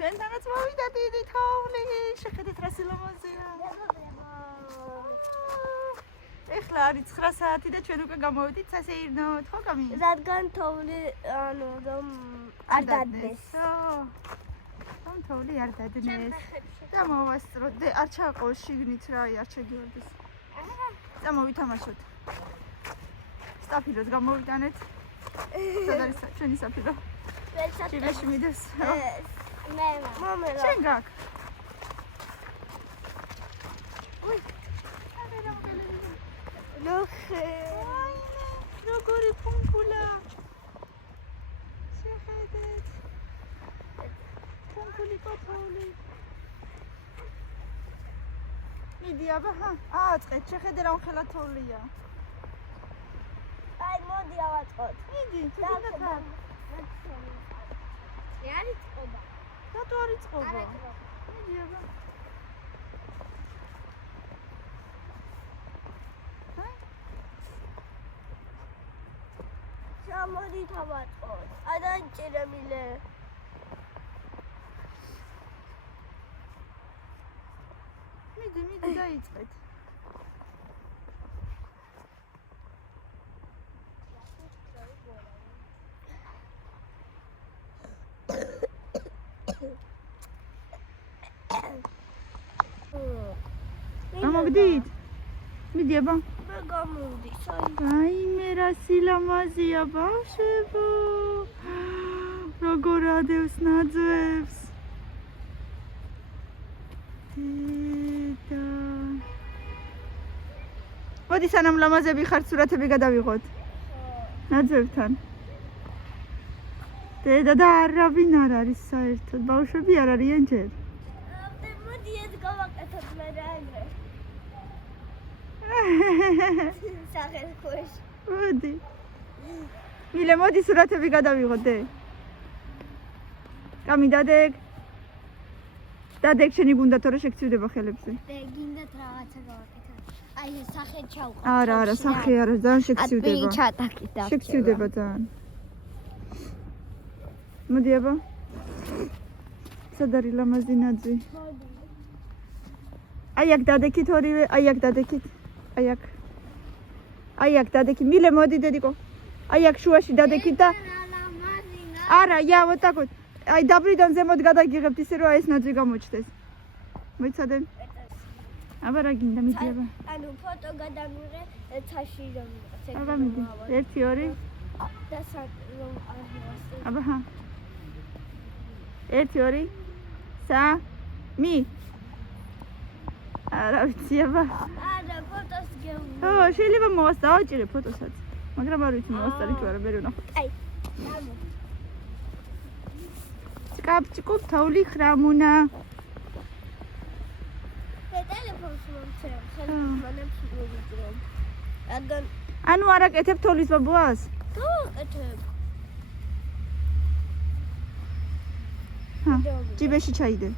ჩვენთანაც მოვიდა დიდი თოვლი, შეხედეთ რა სილამაზეა. ეხლა არის 9 საათი და ჩვენ უკვე გამოვიდით სასეირნოდ, ხო გამი? რადგან თოვლი რომ არ დადნეს. რომ თოვლი არ დადნეს. და მოვასწროთ, არ ჩაყოლ შიგნით რა, არ ჩაგიორდეს. და მოვითამაშოთ. საფიროს გამოვიტანეთ. სად არის ჩვენი საფირო? ჭიბეში მიდეს. მე მომელა. შენ გაკ. როგორი ფუნკულა. შეხედეთ. ფუნკული კოთოლი. მიდი აბა, აწყეთ, შეხედე რა ხელა თოვლია. აი მოდი ავაწყოთ. მიდი, თვითონ და მე არ იწყობა. რატო არ იწყობა? მიდი აბა. ჩამოდი ავაწყოთ. ადანჭირე მილე. მიდი დაიწყეთ. გამოგდით? მიდი აბა. მე გამოვდი, აი მე რა სილამაზეა ბავშვებო. როგორ ადევს ნაძვებს. დედა. მოდი სანამ ლამაზები ხართ სურათები გადავიღოთ. ნაძვებთან. დედა და არავინ არ არის საერთოდ. ბავშვები არ არიან ჯერ. მოდი ეს გავაკეთოთ მე რა. სახეს ხოშ. მოდი. მილე მოდი სურათები გადავიღოთ დე. კამი დადეგ. დადეგ შენი გუნდა თორე შეგცივდება ხელებზე. დე გინდათ რაღაცა გავაკეთოთ. აი ეს სახე ჩავყავ. არა, სახე არა, ძალიან შეგცივდება. აბი ჩატაკით და. შეგცივდება ძალიან. მოდი აბა. სად არის ლამაზი ნაძვი? აი აქ დადექით ორივე, აი აქ დადექით. აი აქ დადექი. მილე მოდი დედიკო. აი აქ შუაში დადექით და არა, вот так вот. აი დაბრიდან ზემოთ გადაგიღებთ ისე რომ ეს ნაძვი გამოჩნდეს. მოიცადე? აბა რა გინდა მიდი აბა. ანუ ფოტო გადამიღე ცაში რომ აბა მიდი. 1 2 და რომ არ მოვასწრე. აბა ჰა. 1 2 3 არა ვიცი აბა. არა ფოტოს გეუბნები. ო, შეიძლება მოვასწავჭირე ფოტოსაც. მაგრამ არ ვიცი მოვასწარი თუ არა, მე ვნახოთ. აი. გამო. სკაპჭკუp თოვლი ხრამუნა. მე ტელეფონს მომწერე, ხელმანებს მოვიძრებ. რადგან ანუ არ აკეთებ თოვლის ბაბუას? გავაკეთებ. ჰა, ჭიბეში ჩაიდე.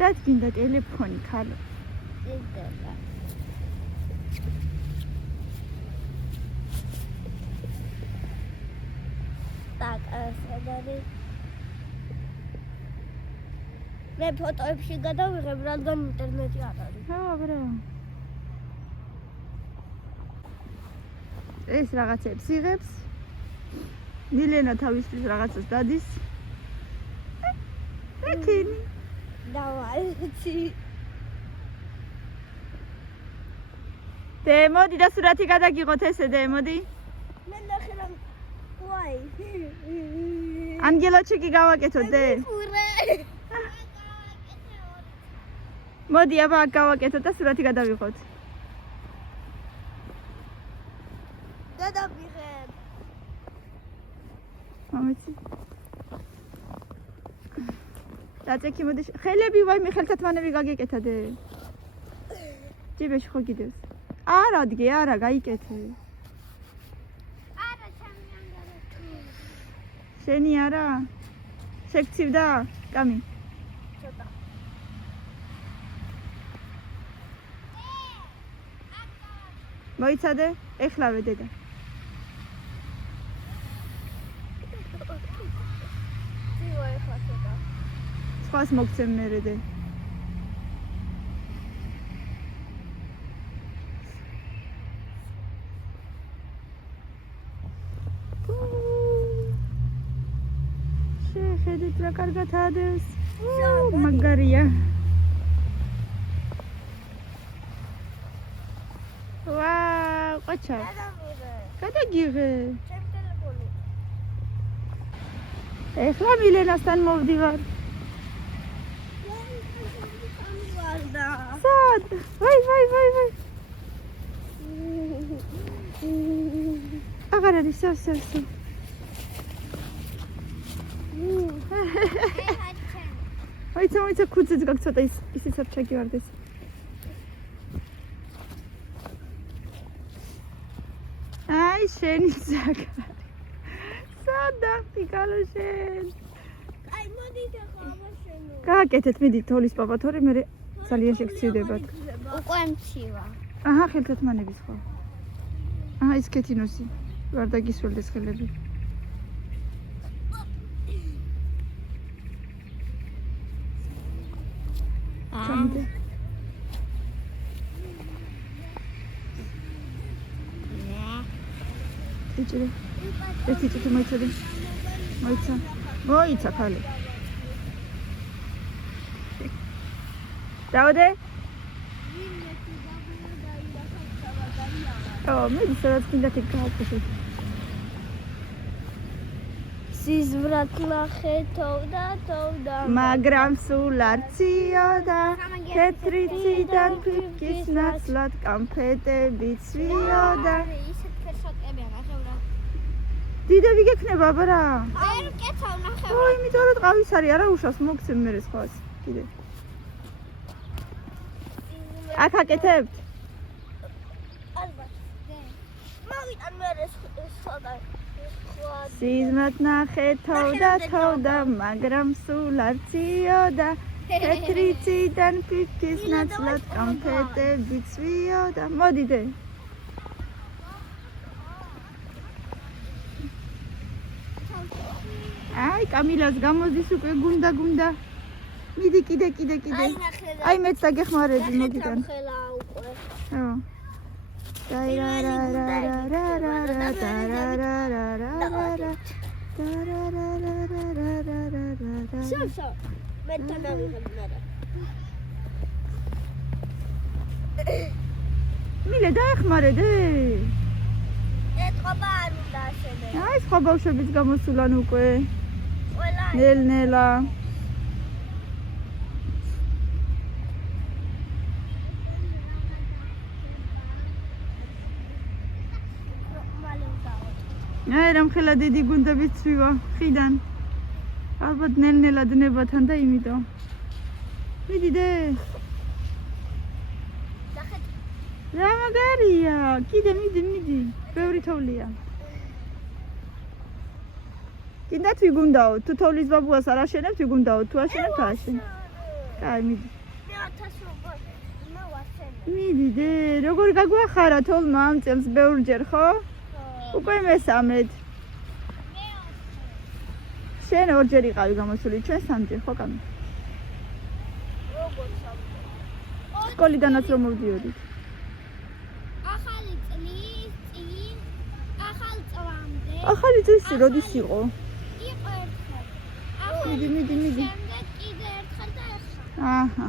რაც გინდა ტელეფონი ქალო. ზედა. так, სადარი მე ფოტოებში გადავიღებ, რადგან ინტერნეტი არ არის. აბა. ეს რაღაცებს იღებს. ნილენა თავისთვის რაღაცას დადის. ეკინი. დავაიცი. დე მოდი და სურათი გადაგიღოთ ესე დე მოდი. მე ნახე რომ ვაი. ანგელაჩიკი გავაკეთოთ დე. მოდი აბა გავაკეთოთ და სურათი გადავიღოთ. გადავიღებ. მომიცი. დაწექი მოდი. ხელები ვაი მე ხელთათმანები გაგეკეთა დე. ჭიბეში ხო გიდევს. არა დგე, არა გაიკეთე. არა ჩემი ანგარეთი. შენი არა? შეგცივდა? კამი. ცოტა. მოიცადე? ეხლავე დედა. სხვას მოგცემ მერე. შეხედეთ რა კარგად ადეს. მაგარია. ვაუ, ყაჩა. გადაგიღე. ეხლა მილენასთან მოვდივარ. სად? ვაი. აღარ არის სავსე. მოიცა ქუძეც გაქვს ცოტა ისიც არ ჩაგივარდეს. აი შენი ზაგარი. სადა ფიკალო შენ. აი მოდით ახლა შენო. გააკეთეთ მიდი თოლის პაპა თორე მე ძალიან შეგცივდებათ. უკვე მცივა. აჰა ხელთათმანების ხო. აჰა ის კეთინოსი. ვარ დაგისვენდეს ხელები. ჩამიდე. იჭრე. ერთი წუთი მოიცადე. მოიცა ხალე. დავდე? მე სადაც კიდე გავაკეთე. სიზმრად ნახე თოვდა. მაგრამ სულ არ ციოდა. თეთრიციდან ფიქის ნაცვლად კამფეტები ცვიოდა. ისეთ ფერსოტებია ნახევრად. დიდები გექნება აბარა? არ მკეცავ ნახევრად. ო, იმიტომ რომ ყავის არის, არა უშავს მოგცემ მე სხვას. კიდე. აქ აკეთებთ? ალბათ. მოვიტან მე სხვა. სიზმრად ნახე თოვდა, მაგრამ სულ არ ციოდა. თეთრიციდან ფიქის ნაცვლად კამფეტები ცვიოდა. მოდიდე. აი, კამილას გამოზდის უკვე გუნდა. მიდი კიდე. აი, მეც დაგეხმარები მოგიდან. ხელა უკვე. ხო. შო. მე თანავიღებ მერე. მილე დაეხმარედე. ეთყობა არ უნდა ასებე. აი, სხვა ბავშვებიც გამოსულან უკვე. ყველა ნელ-ნელა. აი, რამხელა დიდი გუნდები ცვივა ხიდან. ალბათ ნელ-ნელა დნებათან და იმიტომ. მიდიდე. რა მაგარია. კიდე მიდი. ბევრი თოვლია. კიდე თვიგუნდაო. თუ თოვლის ბაბუას არ აშენებთ, თვიგუნდაო. თუ აშენებთ, აშენ. კაი, მიდი. მე 1000 როგორ მე ვასენე. მიდიდე. როგორ გაგვახარა თოლმა ამ წელს ბევრჯერ, ხო? უკვე მესამედ. შენ ორჯერ იყავი გამოსული, ჩვენ სამჯერ, ხო კამი? როგორ სამჯერ? სკოლიდანაც რომ მოვდიოდით. ახალი წლის წინ, ახალ წლამდე. ახალი წელი როდის იყო? იყო ერთხელ. მიდი. შემდეგ კიდე ერთხელ და ახლა. აჰა.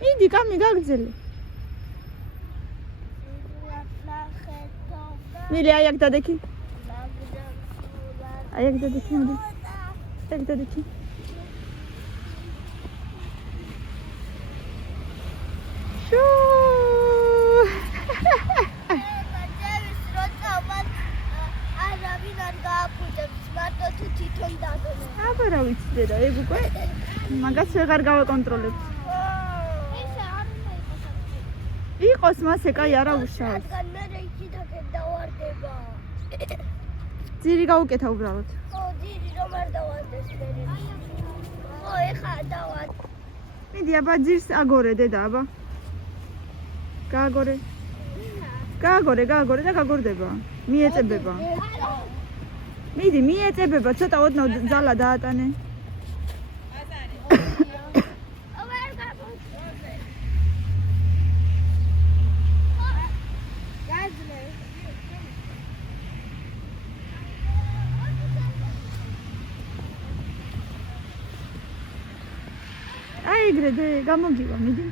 მიდი, კამი გაგძელე. მილე აი აქ დადექი. აი აქ დადექი, მოდი. აქ დადექი. შუ. არავინ არ გააფუჭებს, მარტო თუ თვითონ დაგონე. აბა რა ვიცი დედა, ეგ უკვე მაგას ვეღარ გავაკონტროლებ. ესე არ უნდა იყოს აქ. იყოს მასე, კაი არა უშავს. რადგან მე იქიდან დავარდება. ძირი გაუკეთა უბრალოდ. ხო, ძირი რომ არ დავარდეს მე. ხო, ეხა დავარ. მიდი, აბა ძირს აგორე დედა, აბა. გააგორე და გაგორდება. მიეწებება. მიდი, მიეწებება, ცოტა ოდნავ ძალა დაატანე. ეგრე დე გამოგივა მიდი.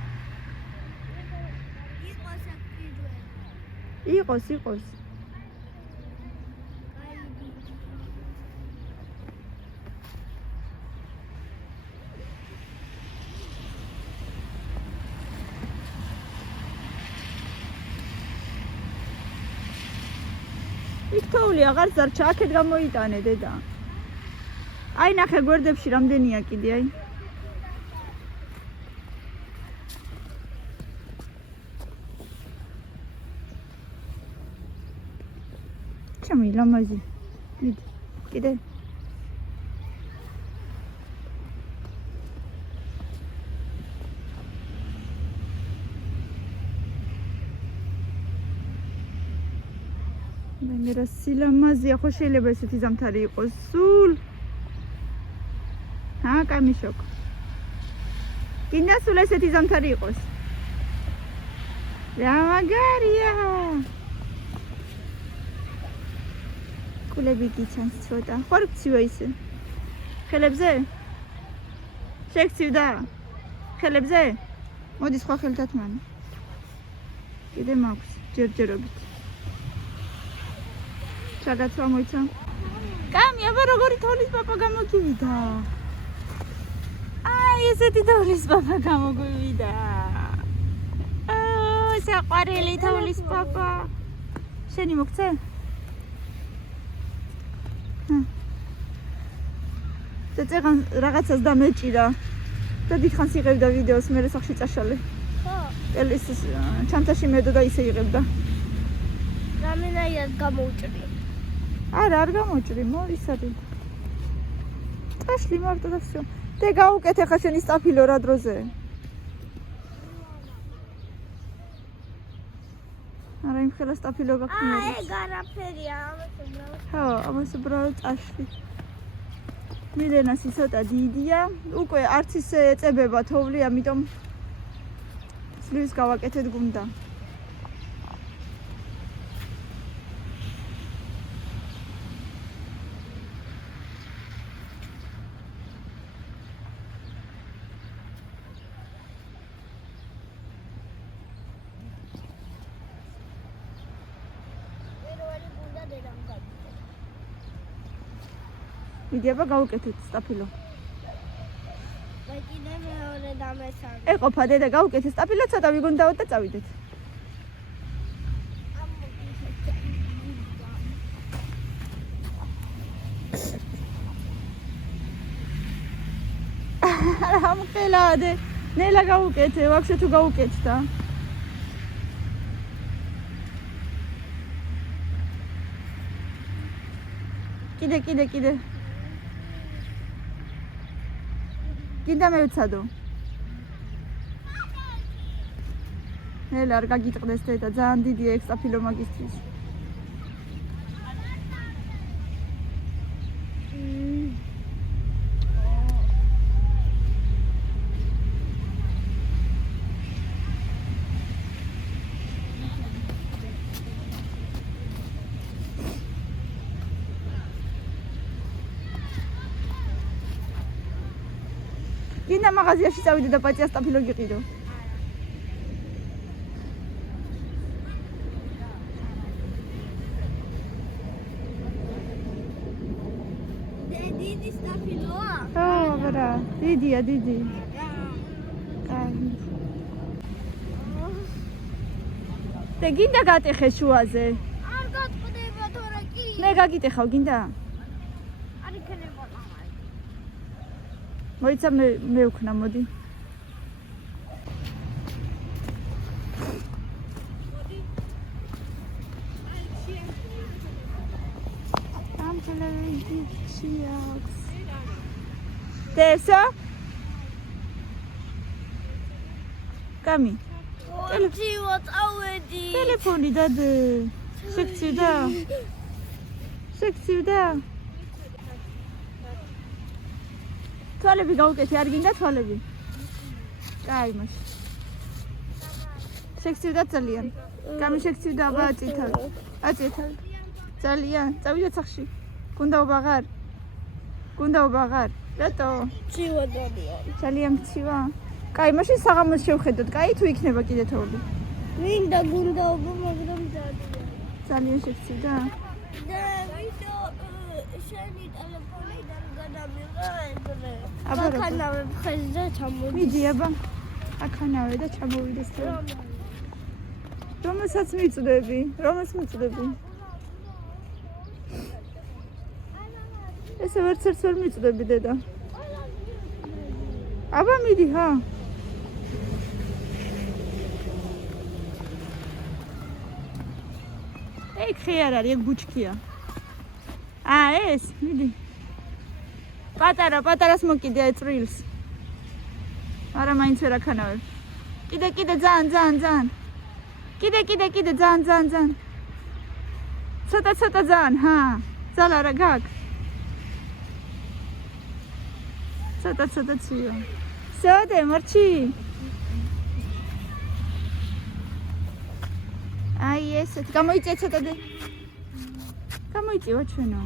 იყოს. იქ თოვლი აღარ ზარჩა, აქეთ გამოიტანე დედა. აი ნახე გვერდებში რამდენია კიდე, აი. ჩემი ლამაზი. მიდი, კიდე. მე რა სილამაზია, ხო შეიძლება ესეთი ზამთარი იყოს სულ. კამიშოკ. გინდა სულ ესეთი ზამთარი იყოს. რა მაგარია. კულები გიცანს ცოტა. ხარ გცივა ისე? ხელებზე? შეგცივდა? ხელებზე? მოდი სხვა ხელთათ მან. კიდე მაქვს ჯერჯერობით. ჩაგაცვა მოიცა. კამი, აბა როგორი თოვლის პაპა გამოგივიდა. აი ესეთი თოვლის პაპა გამოგვივიდა. საყვარელი თოვლის პაპა. შენი მოგცე? და წეგან რაღაცას დამეჭირა. და დიდხანს იღებდა ვიდეოს, მე სახში წაშალე. ხო. ტელის ჩანთაში მედო და ისე იღებდა. რამენაირად გამოუჭრი. არა, არ გამოჭრი, მორისადი. წაშლი მარტო და всё. დე გაუკეთე ხა შენი სტაფილო რა დროზე. არა, იმ ხელა სტაფილო გაქვს. ეგ არაფერია, ამას უბრალოდ. ხო, ამას უბრალოდ წაშლი. მილენას ცოტა დიდია, უკვე არც ისე ეწებება თოვლი, ამიტომ სლივს გავაკეთეთ გუნდა. მიდიაბა გავუკეთეთ სტაფილო. მე კიდე მეორე დამესალე. ეყოფა დედა გავუკეთეთ სტაფილო, ცოტა ვიგონდაოთ და წავიდეთ. რა მყელადე, ნელა გავუკეთე, ვაფშე თუ გავუკეთდა. კიდე. გინდა მევცადო. ნელა არ გაგიტყდეს დედა, ძალიან დიდია ეგ სტაფილო მაგისტრის. გინდა მაღაზიაში წავიდე და პატია სტაფილო გიყიდო. დიდი სტაფილოა? ხო, აბა, დიდია, დიდი. კარგი. და გინდა გატეხე შუაზე? არ გატყდება თორე კი. მე გაგიტეხავ, გინდა? არ იქნება მამალი. მოიცა მე ვქნა, მოდი. Տեսա։ Կամի։ What already? Տելեֆոնի դադը։ Շեկցյուդա։ Թվալեբի գավուկեթի արգինդա թվալեբի։ Կայմուշ։ Շեկցյուդա ծալիան։ Կամի շեկցյուդա բա ածիթալ։ Ծալիան, ծավիդա ծախշի։ Կունդա ուբաղար։ Ռետո։ Չիվա դադիան։ Չալիամ չիվա։ კაი, მაშინ საღამოს შევხედოთ. კაი, თუ იქნება კიდე თოვლი. მინდა გუნდაობა, მაგრამ ძალიან. ძალიან შეგვცდა. და ვიდეო შენი ტელეფონიდან გადამიღა ეგრე. აბა, რა. აქანავე ხეს და ჩამოვიდეს. მიდი, აბა. აქანავე და ჩამოვიდეს თუ. რომელსაც მიწდები? რომელს მიწდები? ესე ვერც ერთს ვერ მიწდები, დედა. აბა მიდი, ჰა. ეგ ხე არ არის, ეგ ბუჩქია. ეს, მიდი. პატარას მოკიდე წვრილს. არა მაინც ვერ აქანავებ. კიდე ძალიან. კიდე ძალიან. ცოტა ძალიან, ჰა. ძალა რა გაქვს? ცოტა ციო. სოდე, მარჩი. აი ესეთ, გამოიწე ცოტადე. გამოიწევა ჩვენო.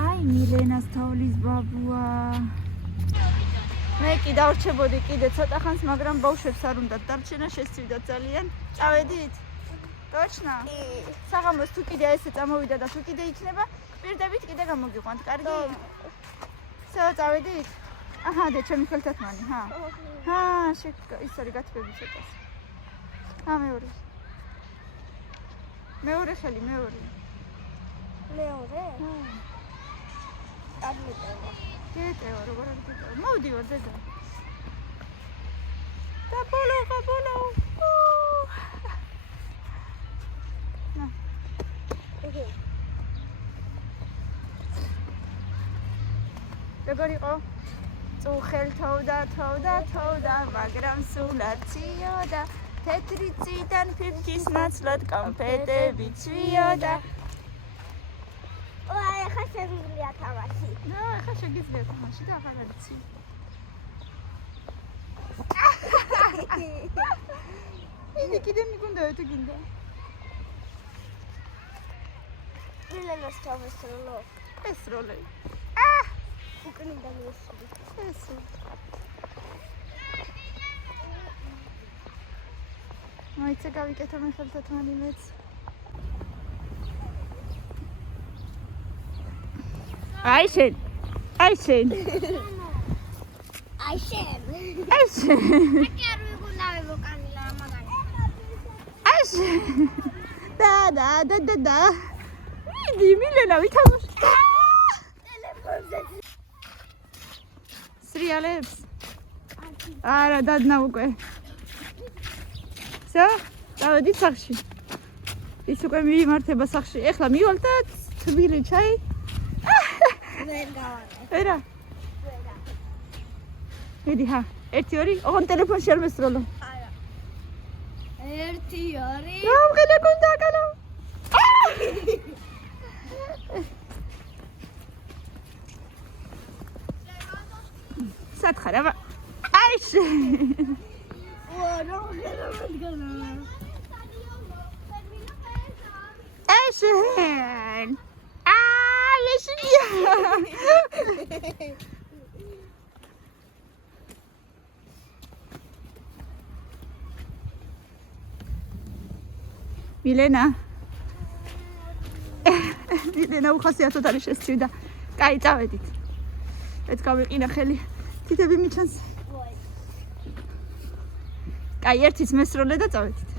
აი მილენას თოვლის ბაბუა. მე კი დავრჩებოდი კიდე ცოტა ხანს, მაგრამ ბავშვებს არ უნდათ დარჩენა, შესწვიდათ ძალიან. წავედით? точно? საღამოს თუ კიდე ესე წამოვიდა და თუ კიდე იქნება, პირდებით კიდე გამოგიყვანთ, კარგი? всё, წავედით? აჰა, და ჩემი ხელთათმანი, ჰა. ჰა, ის არის გათბები ცოტას. ჰა, მეორე ხელი, მეორე. წარმიტევა. გეტევა, როგორ არ გეტევა. მოვდივარ, დედა. და ბოლო. ნა. როგორ იყო? წუხელ თოვდა, მაგრამ სულ არ ციოდა. თეთრი წიდან ფირჩის ნაცვლად კონფეტები ცვიოდა. ეხა შეგვიძლია თამაში. ეხა შეგიძლია თამაში და აღარ არიცი. მიდი კიდე მიგუნდა თუ გინდა. მილენას ჩავესროლო. ეს როლი. უკნიდან ვესროლო. ეს. მაიცა გავიკეთო მე ხელთათმანი მეც. აი შენ. აიშენ. აკი არ ვიგუნავე ვოკანილა მაგარი. აიშენ. და. მიდი, მილენა ვითამაშ. ტელეფონზე. სრიალებს. არა, დადნა უკვე. всё, დავედით სახში. ის უკვე მიიმართება სახში. ეხლა მივალ და თბილი ჩაი. ვერ გავარე. ვერა. მიდი, ჰა. 1 2 ოღონ ტელეფონში არ მესროლო. არა. 1 2 გამყიდე კონდა კალა. სათხარ აბა. აიშე. აიშენ. აიშია. მილენა უხასიათოდ არის შესწვიდა. კაი, წავედით. ეს გავიყინა ხელი. თითები მიჩანს. კაი, ერთის მესროლე და წავედით.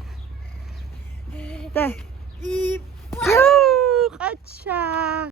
და. ყაჩა.